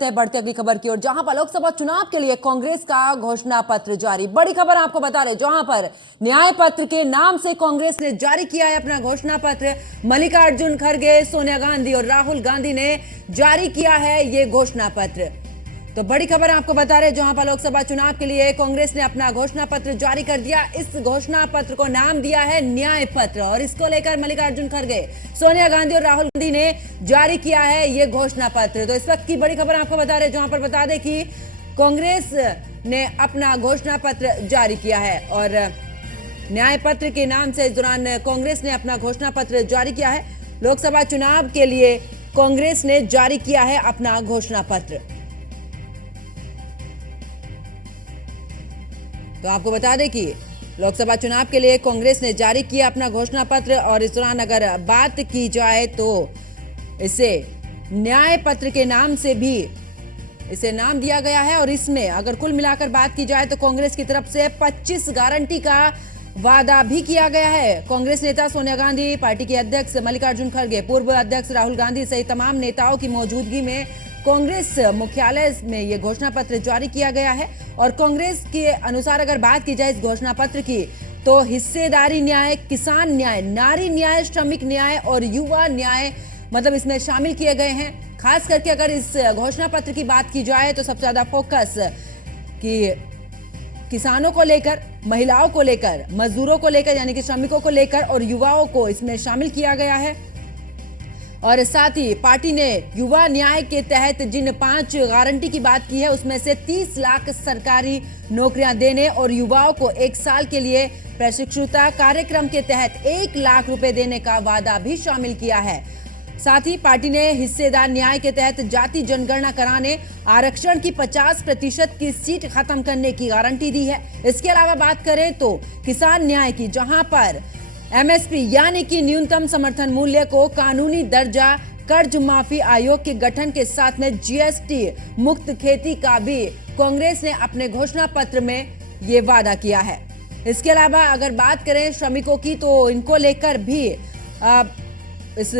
बढ़ते अगली खबर की ओर, जहां पर लोकसभा चुनाव के लिए कांग्रेस का घोषणा पत्र जारी। बड़ी खबर आपको बता रहे, जहां पर न्याय पत्र के नाम से कांग्रेस ने जारी किया है अपना घोषणा पत्र। मल्लिकार्जुन खड़गे, सोनिया गांधी और राहुल गांधी ने जारी किया है ये घोषणा पत्र। तो बड़ी खबर आपको बता रहे, जहां पर लोकसभा चुनाव के लिए कांग्रेस ने अपना घोषणा पत्र जारी कर दिया। इस घोषणा पत्र को नाम दिया है न्याय पत्र और इसको लेकर मल्लिकार्जुन खड़गे, सोनिया गांधी और राहुल गांधी ने जारी किया है ये घोषणा पत्र। तो इस वक्त की बड़ी खबर आपको बता रहे, जहां पर बता दें कि कांग्रेस ने अपना घोषणा पत्र जारी किया है और न्याय पत्र के नाम से इस दौरान कांग्रेस ने अपना घोषणा पत्र जारी किया है। लोकसभा चुनाव के लिए कांग्रेस ने जारी किया है अपना घोषणा पत्र। तो आपको बता दें कि लोकसभा चुनाव के लिए कांग्रेस ने जारी किया अपना घोषणा पत्र और इस दौरान अगर बात की जाए तो इसे न्याय पत्र के नाम से भी इसे नाम दिया गया है। और इसमें अगर कुल मिलाकर बात की जाए तो कांग्रेस की तरफ से 25 गारंटी का वादा भी किया गया है। कांग्रेस नेता सोनिया गांधी, पार्टी के अध्यक्ष मल्लिकार्जुन खड़गे, पूर्व अध्यक्ष राहुल गांधी सहित तमाम नेताओं की मौजूदगी में कांग्रेस मुख्यालय में यह घोषणा पत्र जारी किया गया है। और कांग्रेस के अनुसार अगर बात की जाए इस घोषणा पत्र की तो हिस्सेदारी न्याय, किसान न्याय, नारी न्याय, श्रमिक न्याय और युवा न्याय मतलब इसमें शामिल किए गए हैं। खास करके अगर इस घोषणा पत्र की बात की जाए तो सबसे ज्यादा फोकस कि किसानों को लेकर, महिलाओं को लेकर, मजदूरों को लेकर यानी कि श्रमिकों को लेकर और युवाओं को इसमें शामिल किया गया है। और साथ ही पार्टी ने युवा न्याय के तहत जिन 5 गारंटी की बात की है उसमें से 30 लाख सरकारी नौकरियां देने और युवाओं को 1 साल के लिए प्रशिक्षुता कार्यक्रम के तहत 1 लाख रुपए देने का वादा भी शामिल किया है। साथ ही पार्टी ने हिस्सेदार न्याय के तहत जाति जनगणना कराने, आरक्षण की 50% की सीट खत्म करने की गारंटी दी है। इसके अलावा बात करें तो किसान न्याय की, जहां पर एमएसपी यानी कि न्यूनतम समर्थन मूल्य को कानूनी दर्जा, कर्ज माफी आयोग के गठन के साथ में जीएसटी मुक्त खेती का भी कांग्रेस ने अपने घोषणा पत्र में ये वादा किया है। इसके अलावा अगर बात करें श्रमिकों की तो इनको लेकर भी इस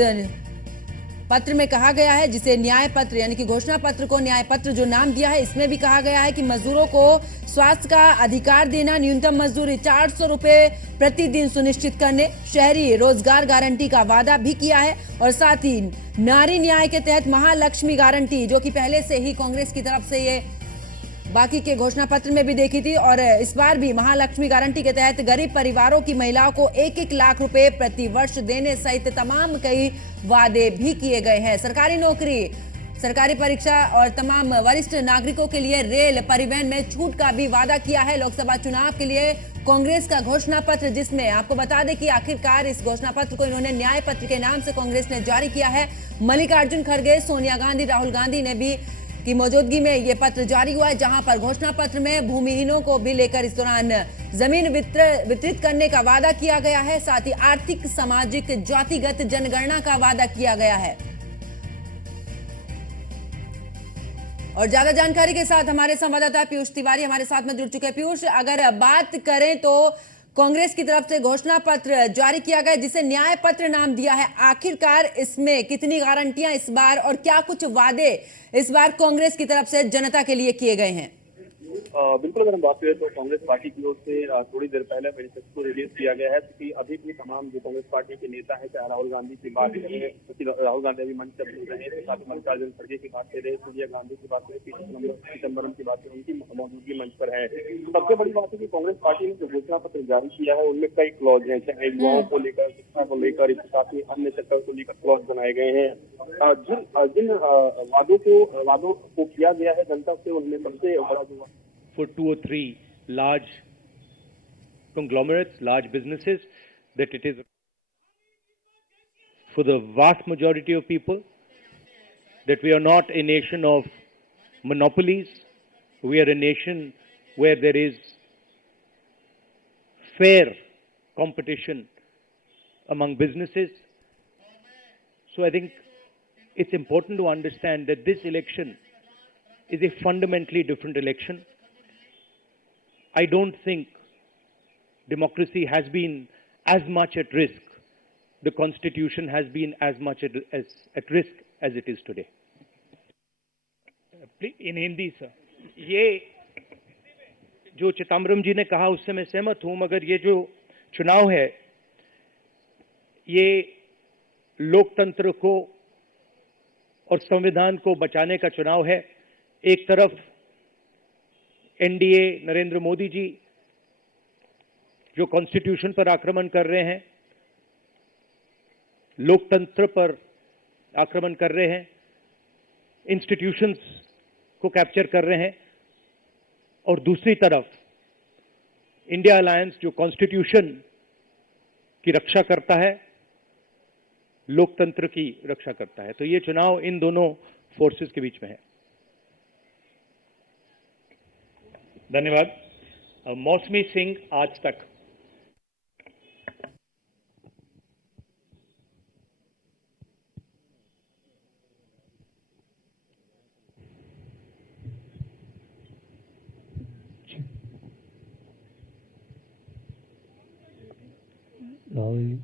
पत्र में कहा गया है, जिसे न्याय पत्र यानी कि घोषणा पत्र को न्याय पत्र जो नाम दिया है, इसमें भी कहा गया है कि मजदूरों को स्वास्थ्य का अधिकार देना, न्यूनतम मजदूरी 400 रुपए प्रतिदिन सुनिश्चित करने, शहरी रोजगार गारंटी का वादा भी किया है। और साथ ही नारी न्याय के तहत महालक्ष्मी गारंटी, जो कि पहले से ही कांग्रेस की तरफ से ये बाकी के घोषणा पत्र में भी देखी थी और इस बार भी महालक्ष्मी गारंटी के तहत गरीब परिवारों की महिलाओं को 1-1 लाख रुपए प्रति वर्ष देने सहित तमाम कई वादे भी किए गए हैं। सरकारी नौकरी, सरकारी परीक्षा और तमाम वरिष्ठ नागरिकों के लिए रेल परिवहन में छूट का भी वादा किया है। लोकसभा चुनाव के लिए कांग्रेस का घोषणा पत्र, जिसमें आपको बता दें कि आखिरकार इस घोषणा पत्र को इन्होंने न्याय पत्र के नाम से कांग्रेस ने जारी किया है। मल्लिकार्जुन खड़गे, सोनिया गांधी, राहुल गांधी ने भी की मौजूदगी में यह पत्र जारी हुआ है, जहां पर घोषणा पत्र में भूमिहीनों को भी लेकर इस दौरान जमीन वितरित करने का वादा किया गया है। साथ ही आर्थिक, सामाजिक, जातिगत जनगणना का वादा किया गया है। और ज्यादा जानकारी के साथ हमारे संवाददाता पीयूष तिवारी हमारे साथ में जुड़ चुके हैं। पीयूष, अगर बात करें तो कांग्रेस की तरफ से घोषणा पत्र जारी किया गया जिसे न्याय पत्र नाम दिया है, आखिरकार इसमें कितनी गारंटियां इस बार और क्या कुछ वादे इस बार कांग्रेस की तरफ से जनता के लिए किए गए हैं? बिल्कुल, अगर हम बात करें तो कांग्रेस पार्टी की ओर से थोड़ी देर पहले मैनिफेस्टो को रिलीज किया गया है, क्योंकि अभी भी तमाम जो कांग्रेस पार्टी के नेता हैं, चाहे राहुल गांधी की बात करें, राहुल गांधी अभी मंच पर बोल रहे हैं, साथ ही मल्लिकार्जुन खड़गे की बात करें, सोनिया गांधी की बात करें, चिदंबरम की बात करें, उनकी मौजूदगी मंच पर है। सबसे बड़ी बात है कि कांग्रेस पार्टी ने जो घोषणा पत्र जारी किया है उनमें कई क्लॉज हैं, चाहे युवाओं को लेकर, शिक्षा को लेकर, इसके साथ ही अन्य सेक्टर को लेकर क्लॉज बनाए गए हैं। जिन वादों को किया गया है जनता से, उनमें सबसे बड़ा जो for 2 or 3 large conglomerates, large businesses, that it is for the vast majority of people, that we are not a nation of monopolies, we are a nation where there is fair competition among businesses. So I think it's important to understand that this election is a fundamentally different election. I don't think democracy has been as much at risk, the constitution has been as much at risk as it is today. In Hindi sir, ये जो चिदम्बरम जी ने कहा उससे मैं सहमत हूं, मगर ये जो चुनाव है ये लोकतंत्र को और संविधान को बचाने का चुनाव है। एक तरफ एनडीए नरेंद्र मोदी जी जो कॉन्स्टिट्यूशन पर आक्रमण कर रहे हैं, लोकतंत्र पर आक्रमण कर रहे हैं, इंस्टीट्यूशंस को कैप्चर कर रहे हैं, और दूसरी तरफ इंडिया अलायंस जो कॉन्स्टिट्यूशन की रक्षा करता है, लोकतंत्र की रक्षा करता है। तो ये चुनाव इन दोनों फोर्सेस के बीच में है। धन्यवाद। मौसमी सिंह, आज तक। राहुल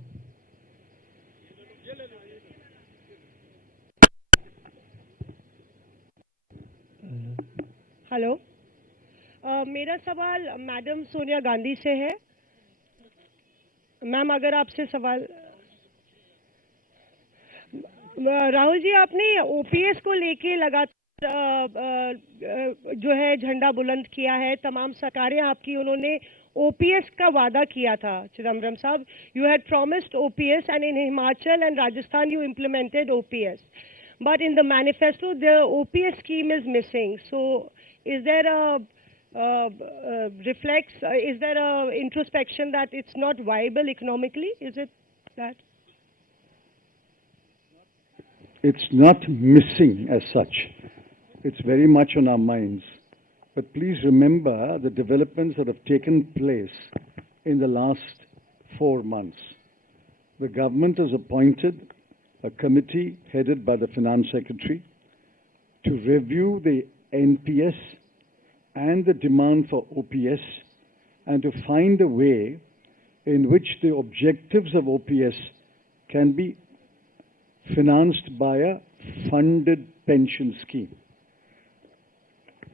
हेलो, मेरा सवाल मैडम सोनिया गांधी से है। मैम, अगर आपसे सवाल, राहुल जी, आपने ओपीएस को लेके लगातार जो है झंडा बुलंद किया है। तमाम सरकारें आपकी, उन्होंने ओपीएस का वादा किया था। चिदम्बरम साहब, you had promised OPS and in Himachal and Rajasthan you implemented OPS, but in the manifesto the OPS scheme is missing. So is there is there a introspection that it's not viable economically? Is it that? It's not missing as such. It's very much on our minds. But please remember the developments that have taken place in the last 4 months. The government has appointed a committee headed by the Finance Secretary to review the NPS and the demand for OPS and to find a way in which the objectives of OPS can be financed by a funded pension scheme.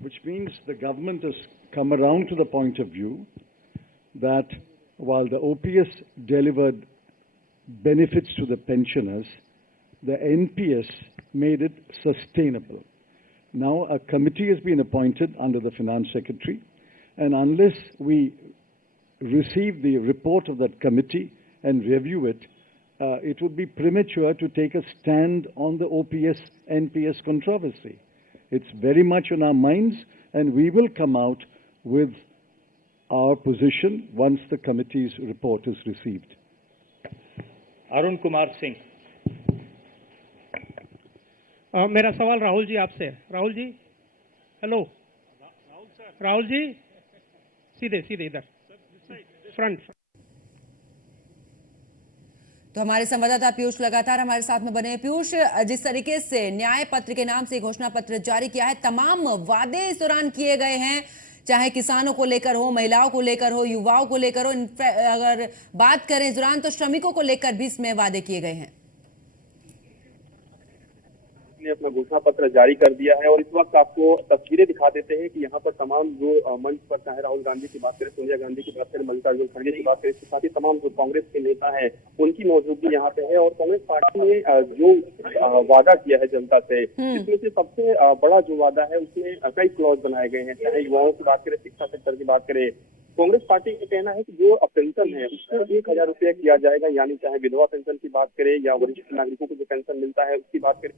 Which means the government has come around to the point of view that while the OPS delivered benefits to the pensioners, the NPS made it sustainable. Now a committee has been appointed under the Finance Secretary, and unless we receive the report of that committee and review it, it would be premature to take a stand on the OPS-NPS controversy. It's very much on our minds, and we will come out with our position once the committee's report is received. Arun Kumar Singh. मेरा सवाल राहुल जी आपसे है। Rahul ji, hello. Rahul ji, सीधे सीधे इधर front. तो हमारे संवाददाता पीयूष लगातार हमारे साथ में बने हैं। पीयूष, जिस तरीके से न्याय पत्र के नाम से घोषणा पत्र जारी किया है, तमाम वादे इस दौरान किए गए हैं, चाहे किसानों को लेकर हो, महिलाओं को लेकर हो, युवाओं को लेकर हो। अगर बात करें इस दौरान तो श्रमिकों को लेकर भी इसमें वादे किए गए हैं। ने अपना घोषणा पत्र जारी कर दिया है और इस वक्त आपको तस्वीरें दिखा देते हैं कि यहाँ पर तमाम जो मंच पर, चाहे राहुल गांधी की बात करें, सोनिया गांधी की बात करें, मल्लिकार्जुन खड़गे की बात करें, इसके साथ ही तमाम जो कांग्रेस के नेता हैं उनकी मौजूदगी यहाँ पे है। और कांग्रेस पार्टी ने जो वादा किया है जनता से, इसमें से सबसे बड़ा जो वादा है उसमें कई क्लॉज बनाए गए हैं। चाहे युवाओं की बात करें, शिक्षा सेक्टर की बात करें, कांग्रेस पार्टी का कहना है कि जो पेंशन है उसको 1000 रुपया किया जाएगा, यानी चाहे विधवा पेंशन की बात करें या वरिष्ठ नागरिकों को जो पेंशन मिलता है उसकी बात करें,